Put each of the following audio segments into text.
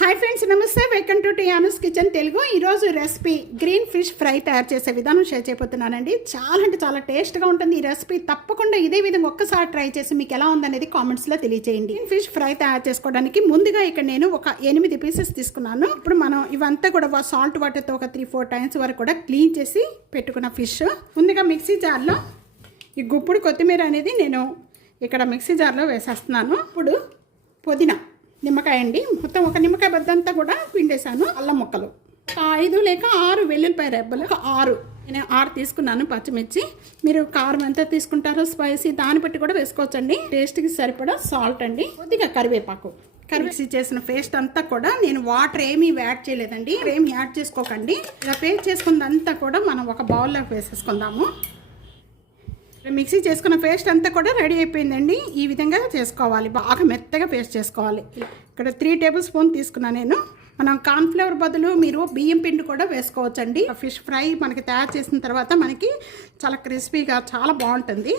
Hi friends నమస్తే. Welcome to టియానుస్ kitchen Telugu ఈరోజు రెసిపీ గ్రీన్ ఫిష్ ఫ్రై తయారు చేసే విధానం షేర్ చేయబోతున్నానండి. చాలా అంటే చాలా టేస్ట్గా ఉంటుంది. ఈ రెసిపీ తప్పకుండా ఇదే విధంగా ఒక్కసారి ట్రై చేసి మీకు ఎలా ఉందనేది కామెంట్స్లో తెలియజేయండి గ్రీన్ ఫిష్ ఫ్రై తయారు చేసుకోవడానికి ముందుగా ఇక్కడ నేను ఒక ఎనిమిది పీసెస్ తీసుకున్నాను. ఇప్పుడు మనం ఇవంతా కూడా సాల్ట్ వాటర్తో ఒక త్రీ ఫోర్ టైమ్స్ వరకు కూడా క్లీన్ చేసి పెట్టుకున్న ఫిష్ ముందుగా మిక్సీ జార్లో ఈ గుప్పుడు కొత్తిమీర అనేది నేను ఇక్కడ మిక్సీ జార్లో వేసేస్తున్నాను. ఇప్పుడు పుదీనా. నిమ్మకాయ అండి. మొత్తం ఒక నిమ్మకాయ బద్దంతా కూడా పిండేశాను. అల్లం ముక్కలు. ఐదు లేక ఆరు వెల్లుల్లిపాయ రెబ్బలు. ఆరు. నేను ఆరు తీసుకున్నాను పచ్చిమిర్చి. మీరు కారం ఎంత తీసుకుంటారో స్పైసీ దాన్ని బట్టి కూడా వేసుకోవచ్చండి. టేస్ట్కి సరిపడా సాల్ట్ అండి. కొద్దిగా కరివేపాకు. కరివేసి చేసిన పేస్ట్ అంతా కూడా నేను వాటర్ ఏమీ యాడ్ చేయలేదండి. ఏమి యాడ్ చేసుకోకండి. ఇలా పేస్ట్ చేసుకున్నదంతా కూడా మనం ఒక బౌల్లోకి వేసేసుకుందాము. మిక్సీ చేసుకున్న పేస్ట్ అంతా కూడా రెడీ అయిపోయిందండి. ఈ విధంగా చేసుకోవాలి. బాగా మెత్తగా పేస్ట్ చేసుకోవాలి. ఇక్కడ త్రీ టేబుల్ స్పూన్ తీసుకున్నా నేను. మనం కాన్ఫ్లవర్ బదులు మీరు బియ్యం పిండి కూడా వేసుకోవచ్చండి. ఫిష్ ఫ్రై మనకి తయారు చేసిన తర్వాత మనకి చాలా క్రిస్పీగా చాలా బాగుంటుంది.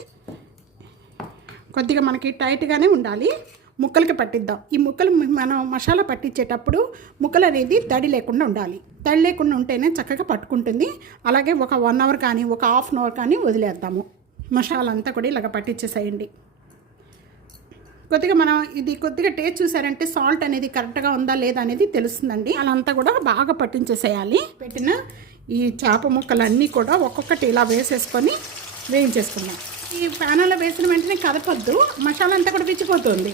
కొద్దిగా మనకి టైట్గానే ఉండాలి. ముక్కలకి పట్టిద్దాం. ఈ ముక్కలు మనం మసాలా పట్టించేటప్పుడు ముక్కలు అనేది తడి లేకుండా ఉండాలి. తడి లేకుండా ఉంటేనే చక్కగా పట్టుకుంటుంది. అలాగే ఒక వన్ అవర్ కానీ ఒక హాఫ్ అన్ అవర్ కానీ వదిలేద్దాము. మసాలంతా కూడా ఇలాగ పట్టించేసేయండి. కొద్దిగా మనం ఇది కొద్దిగా టేస్ట్ చూసారంటే సాల్ట్ అనేది కరెక్ట్గా ఉందా లేదా అనేది తెలుస్తుందండి. అలా కూడా బాగా పట్టించేసేయాలి. పెట్టిన ఈ చేప ముక్కలన్నీ కూడా ఒక్కొక్కటి ఇలా వేసేసుకొని వేయించేసుకుందాం. ఈ ప్యానల్లో వేసిన వెంటనే కదపొద్దు. మసాలా అంతా కూడా విచ్చిపోతుంది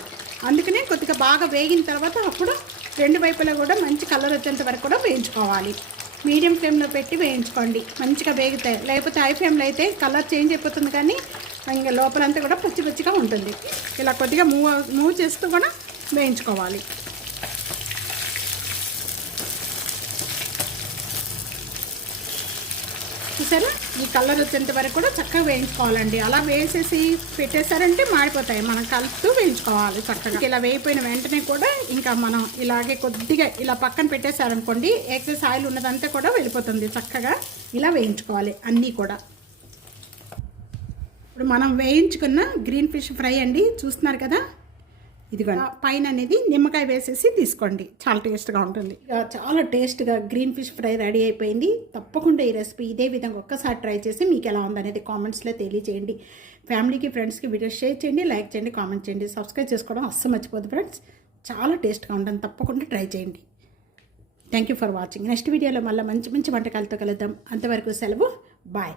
అందుకనే కొద్దిగా బాగా వేగిన తర్వాత అప్పుడు రెండు వైపులా కూడా మంచి కలర్ వచ్చేంత వరకు కూడా వేయించుకోవాలి. మీడియం ఫ్లేమ్లో పెట్టి వేయించుకోండి. మంచిగా వేగుతాయి లేకపోతే హై ఫ్లేమ్లో అయితే కలర్ చేంజ్ అయిపోతుంది కానీ ఇంకా లోపలంతా కూడా పచ్చి పచ్చిగా ఉంటుంది. ఇలా కొద్దిగా మూవ్ మూవ్ చేస్తూ కూడా వేయించుకోవాలి. చూసారా? ఈ కలర్ వచ్చేంత వరకు కూడా చక్కగా వేయించుకోవాలండి. అలా వేసేసి పెట్టేశారంటే మాడిపోతాయి. మనం కలుపుతూ వేయించుకోవాలి చక్కగా. ఇలా వేయిపోయిన వెంటనే కూడా ఇంకా మనం ఇలాగే కొద్దిగా ఇలా పక్కన పెట్టేశారనుకోండి ఎక్సెస్ ఆయిల్ ఉన్నదంతా కూడా వెళ్ళిపోతుంది. చక్కగా ఇలా వేయించుకోవాలి అన్నీ కూడా. ఇప్పుడు మనం వేయించుకున్న గ్రీన్ ఫిష్ ఫ్రై అండి. చూస్తున్నారు కదా? ఇదిగోండి. పైన అనేది నిమ్మకాయ వేసేసి తీసుకోండి. చాలా టేస్ట్గా ఉంటుంది. చాలా టేస్ట్గా గ్రీన్ ఫిష్ ఫ్రై రెడీ అయిపోయింది. తప్పకుండా ఈ రెసిపీ ఇదే విధంగా ఒక్కసారి ట్రై చేసి మీకు ఎలా ఉందనేది కామెంట్స్లో తెలియజేయండి ఫ్యామిలీకి ఫ్రెండ్స్కి వీడియో షేర్ చేయండి లైక్ చేయండి కామెంట్ చేయండి. సబ్స్క్రైబ్ చేసుకోవడం అస్సలు మర్చిపోదు ఫ్రెండ్స్. చాలా టేస్ట్గా ఉంటుంది. తప్పకుండా ట్రై చేయండి. Thank you for watching next వీడియోలో మళ్ళీ మంచి మంచి వంటకాలతో కలుద్దాం. అంతవరకు సెలవు. బాయ్